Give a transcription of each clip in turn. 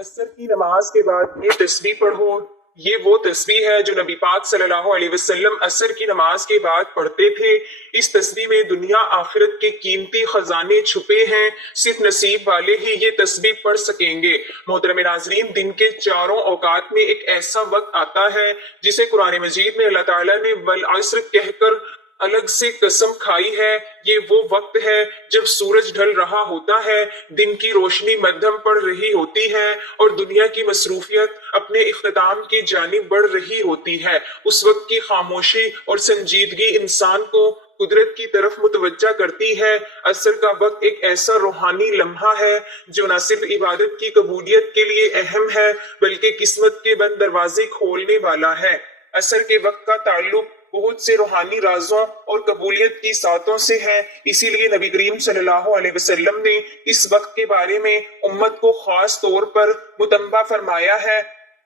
عصر کی نماز کے بعد یہ تسبیح پڑھو۔ یہ وہ تسبیح ہے جو نبی پاک صلی اللہ علیہ وسلم عصر کی نماز کے بعد پڑھتے تھے۔ اس تسبیح میں دنیا آخرت کے قیمتی خزانے چھپے ہیں، صرف نصیب والے ہی یہ تسبیح پڑھ سکیں گے۔ محترم ناظرین، دن کے چاروں اوقات میں ایک ایسا وقت آتا ہے جسے قرآن مجید میں اللہ تعالیٰ نے والعصر کہہ کر الگ سے قسم کھائی ہے۔ یہ وہ وقت ہے جب سورج ڈھل رہا ہوتا ہے، دن کی روشنی مدھم پڑ رہی ہوتی ہے اور دنیا کی مصروفیت اپنے اختتام کی جانب بڑھ رہی ہوتی ہے۔ اس وقت کی خاموشی اور سنجیدگی انسان کو قدرت کی طرف متوجہ کرتی ہے۔ عصر کا وقت ایک ایسا روحانی لمحہ ہے جو نہ صرف عبادت کی قبولیت کے لیے اہم ہے بلکہ قسمت کے بند دروازے کھولنے والا ہے۔ عصر کے وقت کا تعلق بہت سے روحانی رازوں اور قبولیت کی ساتوں سے ہے، اسی لیے نبی کریم صلی اللہ علیہ وسلم نے اس وقت کے بارے میں امت کو خاص طور پر متنبہ فرمایا ہے۔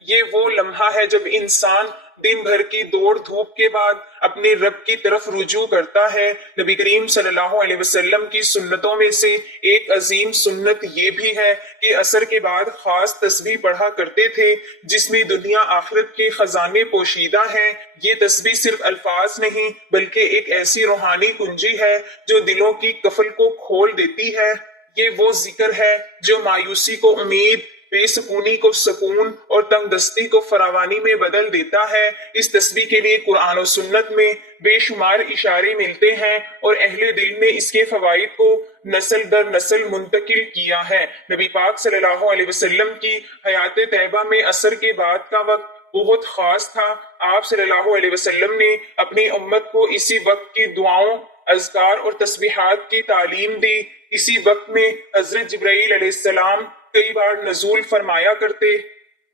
یہ وہ لمحہ ہے جب انسان دن بھر کی دوڑ دھوپ کے بعد اپنے رب کی طرف رجوع کرتا ہے۔ نبی کریم صلی اللہ علیہ وسلم کی سنتوں میں سے ایک عظیم سنت یہ بھی ہے کہ عصر کے بعد خاص تسبیح پڑھا کرتے تھے جس میں دنیا آخرت کے خزانے پوشیدہ ہیں۔ یہ تسبیح صرف الفاظ نہیں بلکہ ایک ایسی روحانی کنجی ہے جو دلوں کی قفل کو کھول دیتی ہے۔ یہ وہ ذکر ہے جو مایوسی کو امید، بے سکونی کو سکون اور تنگ دستی کو فراوانی میں بدل دیتا ہے۔ اس تسبیح کے لیے قرآن و سنت میں بے شمار اشارے ملتے ہیں اور اہل دل نے اس کے فوائد کو نسل در نسل منتقل کیا ہے۔ نبی پاک صلی اللہ علیہ وسلم کی حیات طیبہ میں عصر کے بعد کا وقت بہت خاص تھا۔ آپ صلی اللہ علیہ وسلم نے اپنی امت کو اسی وقت کی دعاؤں، اذکار اور تسبیحات کی تعلیم دی۔ اسی وقت میں حضرت جبرائیل علیہ السلام کئی بار نزول فرمایا کرتے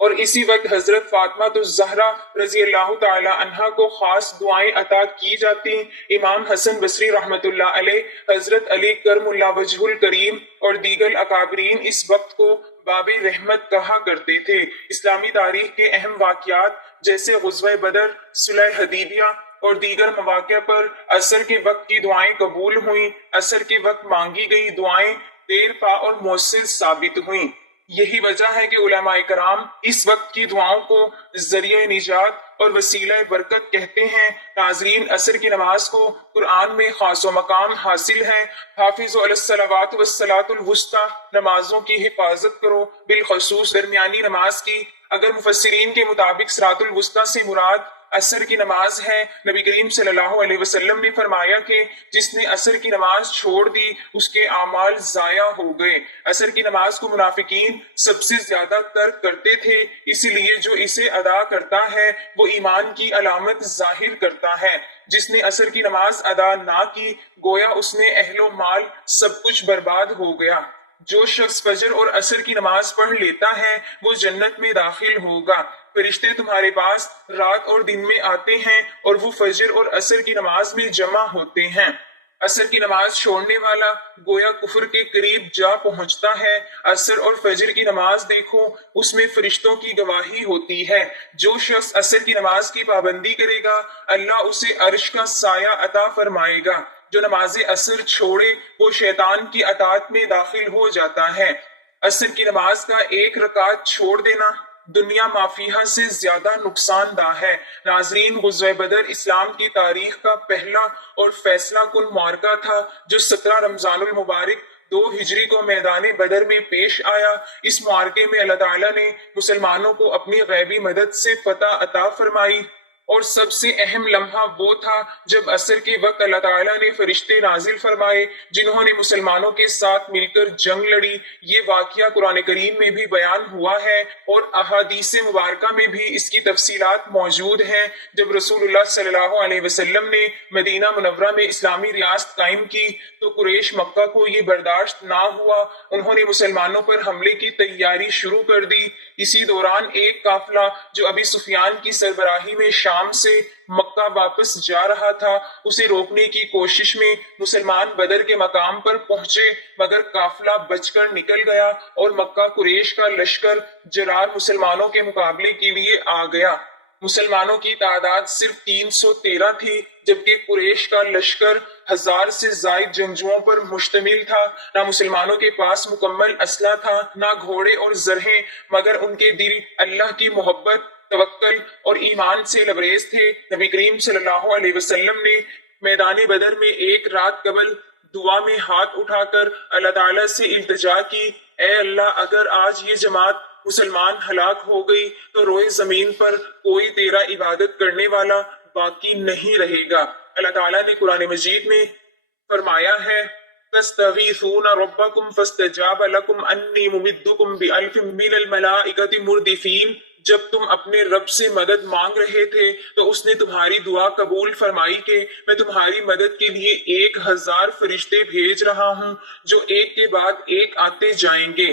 اور اسی وقت حضرت فاطمہ الزہرا رضی اللہ تعالی عنہا کو خاص دعائیں عطا کی جاتی۔ امام حسن بصری رحمت اللہ علیہ، حضرت علی کرم اللہ وجہ الکریم اور دیگر اکابرین اس وقت کو باب رحمت کہا کرتے تھے۔ اسلامی تاریخ کے اہم واقعات جیسے غزوہ بدر، صلح حدیبیہ اور دیگر مواقع پر عصر کے وقت کی دعائیں قبول ہوئیں۔ عصر کے وقت مانگی گئی دعائیں دیر پا اور مؤثر ثابت ہوئیں۔ یہی وجہ ہے کہ علماء کرام اس وقت کی دعاؤں کو ذریعہ نجات اور وسیلہ برکت کہتے ہیں۔ ناظرین، عصر کی نماز کو قرآن میں خاص و مقام حاصل ہے۔ حافظوا علی الصلوات والصلاۃ الوسطی، نمازوں کی حفاظت کرو، بالخصوص درمیانی نماز کی۔ اگر مفسرین کے مطابق صراط الوسطی سے مراد عصر کی نماز ہے، نبی کریم صلی اللہ علیہ وسلم نے فرمایا کہ جس نے عصر کی نماز چھوڑ دی اس کے اعمال ضائع ہو گئے۔ عصر کی نماز کو منافقین سب سے زیادہ ترک کرتے تھے، اسی لیے جو اسے ادا کرتا ہے وہ ایمان کی علامت ظاہر کرتا ہے۔ جس نے عصر کی نماز ادا نہ کی گویا اس نے اہل و مال سب کچھ برباد ہو گیا۔ جو شخص فجر اور عصر کی نماز پڑھ لیتا ہے وہ جنت میں داخل ہوگا۔ فرشتے تمہارے پاس رات اور دن میں آتے ہیں اور وہ فجر اور عصر کی نماز میں جمع ہوتے ہیں۔ عصر کی نماز چھوڑنے والا گویا کفر کے قریب جا پہنچتا ہے۔ عصر اور فجر کی نماز دیکھو، اس میں فرشتوں کی گواہی ہوتی ہے۔ جو شخص عصر کی نماز کی پابندی کرے گا اللہ اسے عرش کا سایہ عطا فرمائے گا۔ جو نماز عصر چھوڑے وہ شیطان کی اطاعت میں داخل ہو جاتا ہے۔ عصر کی نماز کا ایک رکعت چھوڑ دینا دنیا مافیہ سے زیادہ نقصان دہ ہے۔ ناظرین، غزوہ بدر اسلام کی تاریخ کا پہلا اور فیصلہ کن معرکہ تھا جو 17 رمضان المبارک 2 ہجری کو میدان بدر میں پیش آیا۔ اس معرکے میں اللہ تعالیٰ نے مسلمانوں کو اپنی غیبی مدد سے فتح عطا فرمائی اور سب سے اہم لمحہ وہ تھا جب عصر کے وقت اللہ تعالیٰ نے فرشتے نازل فرمائے جنہوں نے مسلمانوں کے ساتھ مل کر جنگ لڑی۔ یہ واقعہ قرآن کریم میں بھی بیان ہوا ہے اور احادیث مبارکہ میں بھی اس کی تفصیلات موجود ہیں۔ جب رسول اللہ صلی اللہ علیہ وسلم نے مدینہ منورہ میں اسلامی ریاست قائم کی تو قریش مکہ کو یہ برداشت نہ ہوا، انہوں نے مسلمانوں پر حملے کی تیاری شروع کر دی۔ اسی دوران ایک قافلہ جو ابی سفیان کی سربراہی میں شام سے مکہ واپس جا رہا تھا، اسے روکنے کی کوشش میں مسلمان بدر کے مقام پر پہنچے مگر قافلہ بچ کر نکل گیا اور مکہ قریش کا لشکر جرار مسلمانوں کے مقابلے کے لیے آ گیا۔ مسلمانوں کی تعداد صرف 313 تھی، جبکہ قریش کا لشکر 1000 سے زائد جنگجوؤں پر مشتمل تھا۔ نہ مسلمانوں کے پاس مکمل اسلحہ تھا، نہ گھوڑے اور زرہیں، مگر ان کے دل اللہ کی محبت، توکل اور ایمان سے لبریز تھے۔ نبی کریم صلی اللہ علیہ وسلم نے میدان بدر میں ایک رات قبل دعا میں ہاتھ اٹھا کر اللہ تعالیٰ سے التجا کی، اے اللہ، اگر آج یہ جماعت مسلمان ہلاک ہو گئی تو روئے زمین پر کوئی تیرا عبادت کرنے والا باقی نہیں رہے گا۔ اللہ تعالیٰ نے قرآن مجید میں فرمایا ہے، تستغیثون ربکم فاستجاب لکم انی ممدکم بألف من الملائکۃ مردفین۔ جب تم اپنے رب سے مدد مانگ رہے تھے تو اس نے تمہاری دعا قبول فرمائی کہ میں تمہاری مدد کے لیے 1000 فرشتے بھیج رہا ہوں جو ایک کے بعد ایک آتے جائیں گے۔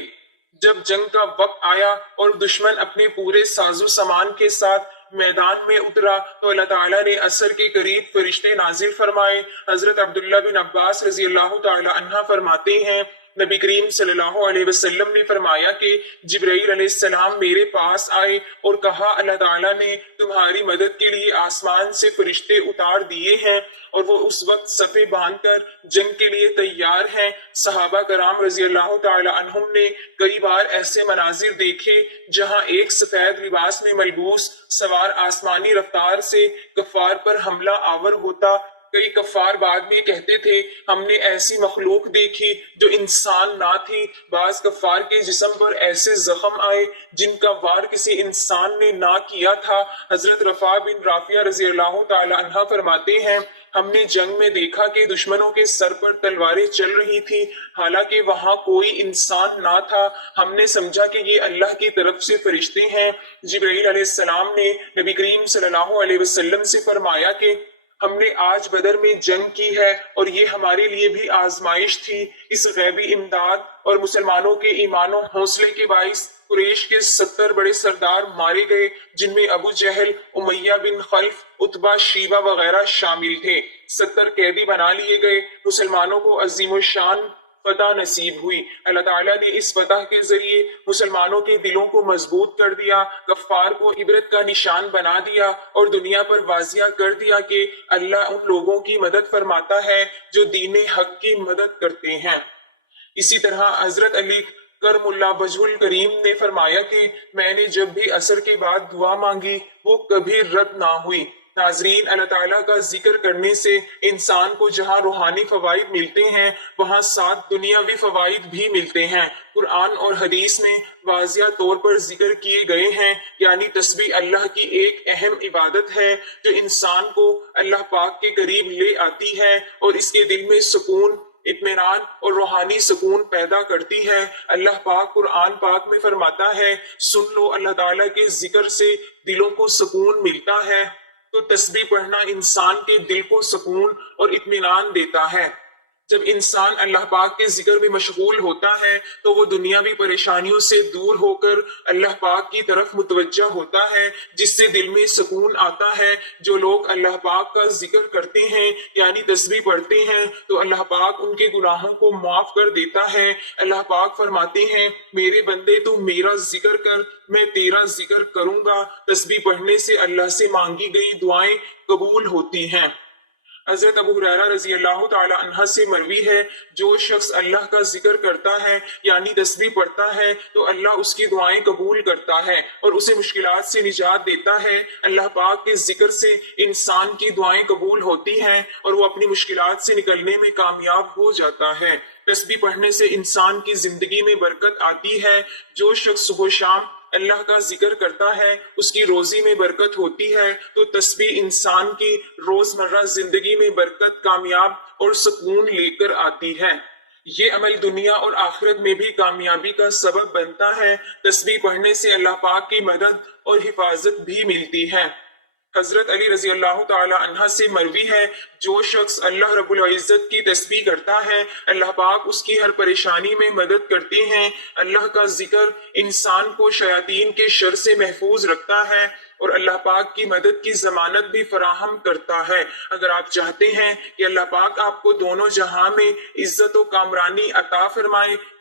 جب جنگ کا وقت آیا اور دشمن اپنے پورے ساز و سامان کے ساتھ میدان میں اترا تو اللہ تعالیٰ نے عصر کے قریب فرشتے نازل فرمائے۔ حضرت عبداللہ بن عباس رضی اللہ تعالی عنہ فرماتے ہیں، نبی کریم صلی اللہ علیہ وسلم نے فرمایا کہ جبرائیل علیہ السلام میرے پاس آئے اور کہا، اللہ تعالیٰ نے تمہاری مدد کے لیے آسمان سے فرشتے اتار دیے ہیں اور وہ اس وقت صفیں باندھ کر جنگ کے لیے تیار ہیں۔ صحابہ کرام رضی اللہ تعالی عنہم نے کئی بار ایسے مناظر دیکھے جہاں ایک سفید لباس میں ملبوس سوار آسمانی رفتار سے کفار پر حملہ آور ہوتا۔ کئی کفار بعد میں کہتے تھے، ہم نے ایسی مخلوق دیکھی جو انسان نہ تھی۔ بعض کفار کے جسم پر ایسے زخم آئے جن کا وار کسی انسان نے نہ کیا تھا۔ حضرت رفاع بن رافع رضی اللہ تعالی عنہ فرماتے ہیں، ہم نے جنگ میں دیکھا کہ دشمنوں کے سر پر تلواریں چل رہی تھی، حالانکہ وہاں کوئی انسان نہ تھا۔ ہم نے سمجھا کہ یہ اللہ کی طرف سے فرشتے ہیں۔ جبرائیل علیہ السلام نے نبی کریم صلی اللہ علیہ وسلم سے فرمایا کہ ہم نے آج بدر میں جنگ کی ہے اور یہ ہمارے لیے بھی آزمائش تھی۔ اس غیبی امداد اور مسلمانوں کے ایمان و حوصلے کے باعث قریش کے 70 بڑے سردار مارے گئے، جن میں ابو جہل، امیہ بن خلف، عتبہ، شیبہ وغیرہ شامل تھے۔ 70 قیدی بنا لیے گئے۔ مسلمانوں کو عظیم الشان فتح نصیب ہوئی۔ اللہ تعالیٰ نے اس فتح کے ذریعے مسلمانوں کے دلوں کو مضبوط کر دیا، کفار کو عبرت کا نشان بنا دیا اور دنیا پر واضح کر دیا کہ اللہ ان لوگوں کی مدد فرماتا ہے جو دین حق کی مدد کرتے ہیں۔ اسی طرح حضرت علی کرم اللہ وجہ الکریم نے فرمایا کہ میں نے جب بھی عصر کے بعد دعا مانگی وہ کبھی رد نہ ہوئی۔ ناظرین، اللہ تعالیٰ کا ذکر کرنے سے انسان کو جہاں روحانی فوائد ملتے ہیں وہاں ساتھ دنیاوی فوائد بھی ملتے ہیں۔ قرآن اور حدیث میں واضح طور پر ذکر کیے گئے ہیں، یعنی تسبیح اللہ کی ایک اہم عبادت ہے جو انسان کو اللہ پاک کے قریب لے آتی ہے اور اس کے دل میں سکون، اطمینان اور روحانی سکون پیدا کرتی ہے۔ اللہ پاک قرآن پاک میں فرماتا ہے، سن لو، اللہ تعالیٰ کے ذکر سے دلوں کو سکون ملتا ہے۔ تو تسبیح پڑھنا انسان کے دل کو سکون اور اطمینان دیتا ہے۔ جب انسان اللہ پاک کے ذکر میں مشغول ہوتا ہے تو وہ دنیاوی پریشانیوں سے دور ہو کر اللہ پاک کی طرف متوجہ ہوتا ہے، جس سے دل میں سکون آتا ہے۔ جو لوگ اللہ پاک کا ذکر کرتے ہیں یعنی تسبیح پڑھتے ہیں تو اللہ پاک ان کے گناہوں کو معاف کر دیتا ہے۔ اللہ پاک فرماتے ہیں، میرے بندے تو میرا ذکر کر، میں تیرا ذکر کروں گا۔ تسبیح پڑھنے سے اللہ سے مانگی گئی دعائیں قبول ہوتی ہیں۔ حضرت ابو ہریرہ رضی اللہ تعالی عنہ سے مروی ہے، جو شخص اللہ کا ذکر کرتا ہے یعنی تسبیح پڑھتا ہے تو اللہ اس کی دعائیں قبول کرتا ہے اور اسے مشکلات سے نجات دیتا ہے۔ اللہ پاک کے ذکر سے انسان کی دعائیں قبول ہوتی ہیں اور وہ اپنی مشکلات سے نکلنے میں کامیاب ہو جاتا ہے۔ تسبیح پڑھنے سے انسان کی زندگی میں برکت آتی ہے۔ جو شخص صبح و شام اللہ کا ذکر کرتا ہے اس کی روزی میں برکت ہوتی ہے۔ تو تسبیح انسان کی روزمرہ زندگی میں برکت، کامیاب اور سکون لے کر آتی ہے۔ یہ عمل دنیا اور آخرت میں بھی کامیابی کا سبب بنتا ہے۔ تسبیح پڑھنے سے اللہ پاک کی مدد اور حفاظت بھی ملتی ہے۔ حضرت علی رضی اللہ تعالی عنہ سے مروی ہے، جو شخص اللہ رب العزت کی تسبیح کرتا ہے اللہ پاک اس کی ہر پریشانی میں مدد کرتے ہیں۔ اللہ کا ذکر انسان کو شیاطین کے شر سے محفوظ رکھتا ہے اور اللہ پاک کی مدد کی ضمانت بھی فراہم کرتا ہے۔ اگر آپ چاہتے ہیں کہ اللہ پاک آپ کو دونوں جہاں میں عزت و کامرانی عطا فرمائے،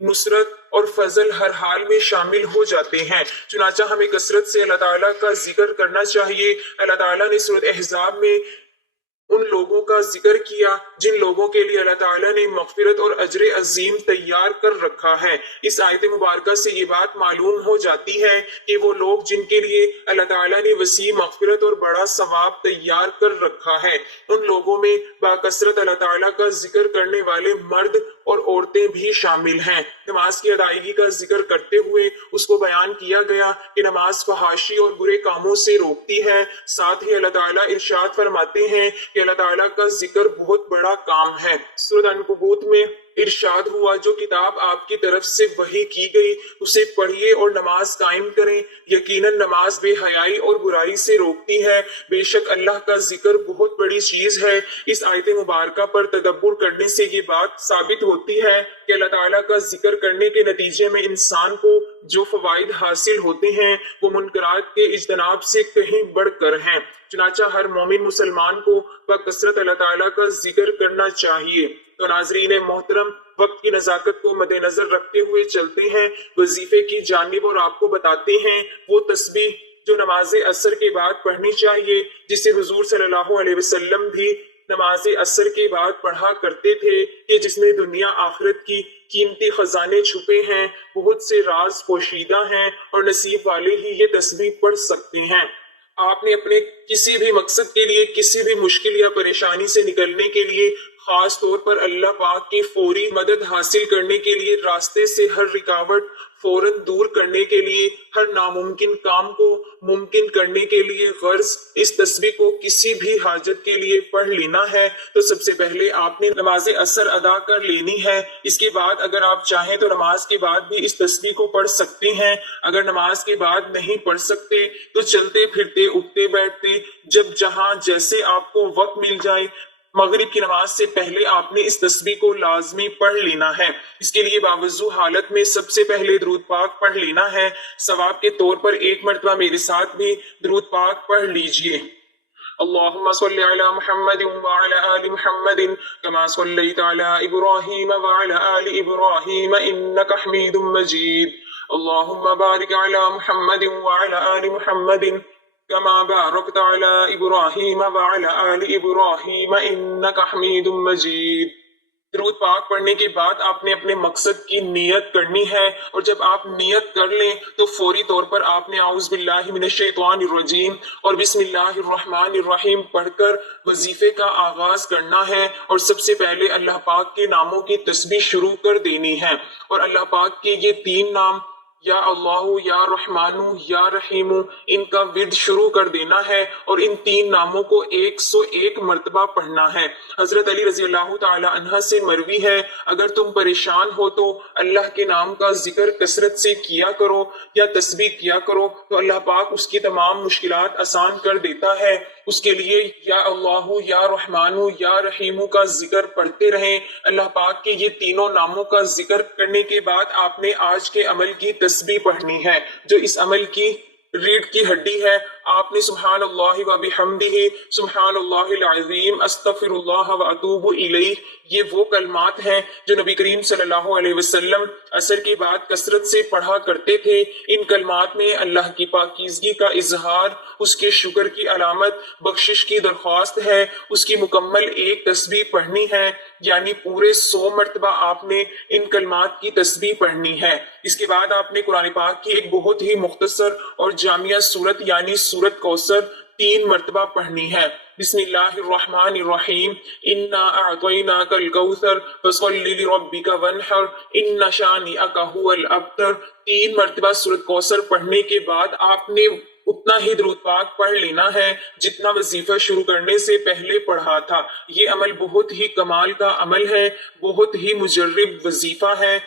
نصرت اور فضل ہر حال میں شامل ہو جاتے ہیں۔ چنانچہ ہمیں کثرت سے اللہ تعالیٰ کا ذکر کرنا چاہیے۔ اللہ تعالیٰ نے سورۃ احزاب میں ان لوگوں کا ذکر کیا جن لوگوں کے لیے اللہ تعالیٰ نے مغفرت اور اجر عظیم تیار کر رکھا ہے۔ اس آیت مبارکہ سے یہ بات معلوم ہو جاتی ہے کہ وہ لوگ جن کے لیے اللہ تعالیٰ نے وسیع مغفرت اور بڑا ثواب تیار کر رکھا ہے، ان لوگوں میں باکثرت اللہ تعالیٰ کا ذکر کرنے والے مرد اور عورتیں بھی شامل ہیں۔ نماز کی ادائیگی کا ذکر کرتے ہوئے اس کو بیان کیا گیا کہ نماز فحاشی اور برے کاموں سے روکتی ہے۔ ساتھ ہی اللہ تعالیٰ ارشاد فرماتے ہیں کہ اللہ تعالیٰ کا ذکر بہت بڑا کام ہے۔ سورۃ عنکبوت میں ارشاد ہوا، جو کتاب آپ کی طرف سے وحی کی گئی اسے پڑھیے اور نماز قائم کریں، یقیناً نماز بے حیائی اور برائی سے روکتی ہے، بے شک اللہ کا ذکر بہت بڑی چیز ہے۔ اس آیت مبارکہ پر تدبر کرنے سے یہ بات ثابت ہوتی ہے کہ اللہ تعالیٰ کا ذکر کرنے کے نتیجے میں انسان کو جو فوائد حاصل ہوتے ہیں وہ منکرات کے اجتناب سے کہیں بڑھ کر ہیں۔ چنانچہ ہر مومن مسلمان کو بکثرت اللہ تعالیٰ کا ذکر کرنا چاہیے۔ تو ناظرین محترم، وقت کی نزاکت کو مد نظر رکھتے ہوئے چلتے ہیں وظیفے کی جانب اور آپ کو بتاتے ہیں وہ تسبیح جو نماز عصر کے بعد پڑھنی چاہیے، جسے حضور صلی اللہ علیہ وسلم بھی نماز عصر کے بعد پڑھا کرتے تھے، کہ جس میں دنیا آخرت کی قیمتی خزانے چھپے ہیں، بہت سے راز پوشیدہ ہیں اور نصیب والے ہی یہ تسبیح پڑھ سکتے ہیں۔ آپ نے اپنے کسی بھی مقصد کے لیے، کسی بھی مشکل یا پریشانی سے نکلنے کے لیے، خاص طور پر اللہ پاک کی فوری مدد حاصل کرنے کے لیے، راستے سے ہر رکاوٹ فوراً دور کرنے کے لیے، ہر ناممکن کام کو ممکن کرنے کے لیے غرض اس تسبیح کو کسی بھی حاجت کے لیے پڑھ لینا ہے، تو سب سے پہلے آپ نے نماز عصر ادا کر لینی ہے۔ اس کے بعد اگر آپ چاہیں تو نماز کے بعد بھی اس تسبیح کو پڑھ سکتے ہیں۔ اگر نماز کے بعد نہیں پڑھ سکتے تو چلتے پھرتے، اٹھتے بیٹھتے، جب جہاں جیسے آپ کو وقت مل جائے، مغرب کی نماز سے پہلے آپ نے اس تسبیح کو لازمی پڑھ لینا ہے۔ اس کے لیے باوضو حالت میں سب سے پہلے درود پاک پڑھ لینا ہے۔ ثواب کے طور پر ایک مرتبہ میرے ساتھ بھی درود پاک پڑھ لیجئے۔ اللهم صل على محمد وعلى آل محمد كما صليت على إبراهيم وعلى آل إبراهيم إنك حميد مجيد اللهم بارك على محمد وعلى آل محمد كما باركت على إبراهيم وعلى آل إبراهيم إنك حميد مجيد۔ درود پاک پڑھنے کے بعد آپ نے اپنے مقصد کی نیت کرنی ہے، اور جب آپ نیت کر لیں تو فوری طور پر آپ نے اعوذ باللہ من الشیطان الرجیم اور بسم اللہ الرحمن الرحیم پڑھ کر وظیفے کا آغاز کرنا ہے، اور سب سے پہلے اللہ پاک کے ناموں کی تسبیح شروع کر دینی ہے، اور اللہ پاک کے یہ 3 نام یا اللہ، یا رحمانو، یا رحیمو، ان کا ورد شروع کر دینا ہے، اور ان 3 ناموں کو 101 مرتبہ پڑھنا ہے۔ حضرت علی رضی اللہ تعالی عنہ سے مروی ہے، اگر تم پریشان ہو تو اللہ کے نام کا ذکر کثرت سے کیا کرو یا تسبیح کیا کرو، تو اللہ پاک اس کی تمام مشکلات آسان کر دیتا ہے۔ اس کے لیے یا اللہ، یا رحمانو، یا رحیمو کا ذکر پڑھتے رہیں۔ اللہ پاک کے یہ تینوں ناموں کا ذکر کرنے کے بعد آپ نے آج کے عمل کی تسبیح پڑھنی ہے، جو اس عمل کی ریڑھ کی ہڈی ہے۔ آپ نے سبحان اللہ و بحمدہ، سبحان اللہ العظیم، استغفر اللہ و اتوب الیہ، یہ وہ کلمات ہیں جو نبی کریم صلی اللہ علیہ وسلم عصر کے بعد کثرت سے پڑھا کرتے تھے۔ ان کلمات میں اللہ کی پاکیزگی کا اظہار، اس کے شکر کی علامت، بخشش کی درخواست ہے۔ اس کی مکمل ایک تسبیح پڑھنی ہے، یعنی پورے 100 مرتبہ آپ نے ان کلمات کی تسبیح پڑھنی ہے۔ اس کے بعد آپ نے قرآن پاک کی ایک بہت ہی مختصر اور جامعہ سورت یعنی سورت کوثر 3 مرتبہ پڑھنی ہے۔ بسم اللہ الرحمن الرحیم، انا اعطیناک الکوثر فصل لربک وانحر ان شانئک ھو الابتر۔ 3 مرتبہ سورت کوثر پڑھنے کے بعد آپ نے اتنا ہی درود پاک پڑھ لینا ہے جتنا وظیفہ شروع کرنے سے پہلے پڑھا تھا۔ یہ عمل بہت ہی کمال کا عمل ہے، بہت ہی مجرب وظیفہ ہے۔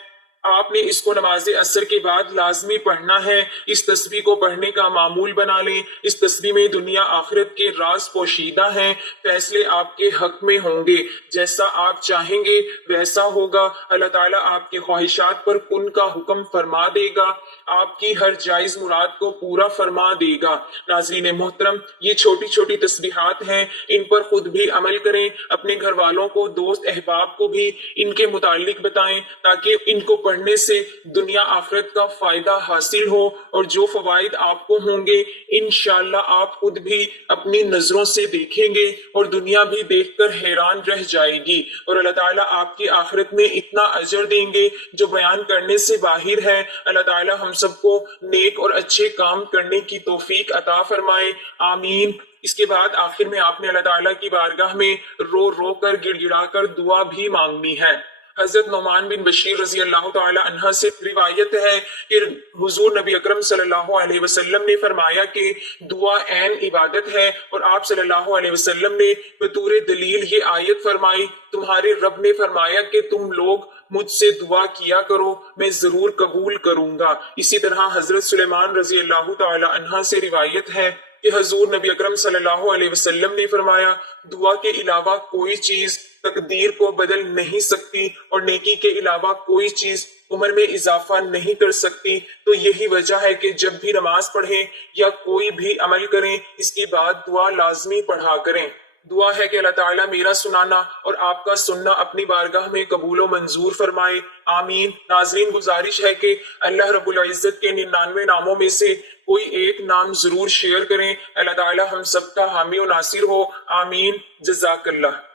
آپ نے اس کو نماز عصر کے بعد لازمی پڑھنا ہے۔ اس تسبیح کو پڑھنے کا معمول بنا لیں۔ اس تسبیح میں دنیا آخرت کے راز پوشیدہ ہیں، فیصلے آپ کے حق میں ہوں گے، جیسا آپ چاہیں گے ویسا ہوگا۔ اللہ تعالیٰ آپ کے خواہشات پر کن کا حکم فرما دے گا، آپ کی ہر جائز مراد کو پورا فرما دے گا۔ ناظرین محترم، یہ چھوٹی چھوٹی تسبیحات ہیں، ان پر خود بھی عمل کریں، اپنے گھر والوں کو، دوست احباب کو بھی ان کے متعلق بتائیں، تاکہ ان کو پڑھنے سے دنیا آخرت کا فائدہ حاصل ہو، اور جو فوائد آپ کو ہوں گے انشاءاللہ آپ خود بھی اپنی نظروں سے دیکھیں گے اور دنیا بھی دیکھ کر حیران رہ جائے گی، اور اللہ تعالیٰ آپ کی آخرت میں اتنا اجر دیں گے جو بیان کرنے سے باہر ہے۔ اللہ تعالیٰ ہم سب کو نیک اور اچھے کام کرنے کی توفیق عطا فرمائے، آمین۔ اس کے بعد آخر میں آپ نے اللہ تعالیٰ کی بارگاہ میں رو رو کر گڑ گڑا کر دعا بھی مانگنی ہے۔ حضرت نعمان بن بشیر رضی اللہ تعالی عنہ سے روایت ہے کہ حضور نبی اکرم صلی اللہ علیہ وسلم نے فرمایا کہ دعا عین عبادت ہے، اور آپ صلی اللہ علیہ وسلم نے بطور دلیل یہ آیت فرمائی، تمہارے رب نے فرمایا کہ تم لوگ مجھ سے دعا کیا کرو، میں ضرور قبول کروں گا۔ اسی طرح حضرت سلیمان رضی اللہ تعالی عنہ سے روایت ہے کہ حضور نبی اکرم صلی اللہ علیہ وسلم نے فرمایا، دعا کے علاوہ کوئی چیز تقدیر کو بدل نہیں سکتی، اور نیکی کے علاوہ کوئی چیز عمر میں اضافہ نہیں کر سکتی۔ تو یہی وجہ ہے کہ جب بھی نماز پڑھیں یا کوئی بھی عمل کریں اس کے بعد دعا لازمی پڑھا کریں۔ دعا ہے کہ اللہ تعالیٰ میرا سنانا اور آپ کا سننا اپنی بارگاہ میں قبول و منظور فرمائے، آمین۔ ناظرین، گزارش ہے کہ اللہ رب العزت کے 99 ناموں میں سے کوئی ایک نام ضرور شیئر کریں۔ اللہ تعالیٰ ہم سب کا حامی و ناصر ہو، آمین۔ جزاک اللہ۔